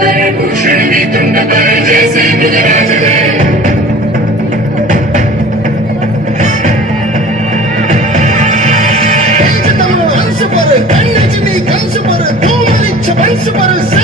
भूषण भी तुंड पर जैसे मृगराज है। अंश पर कंस पर धूमलिच्छ वंश पर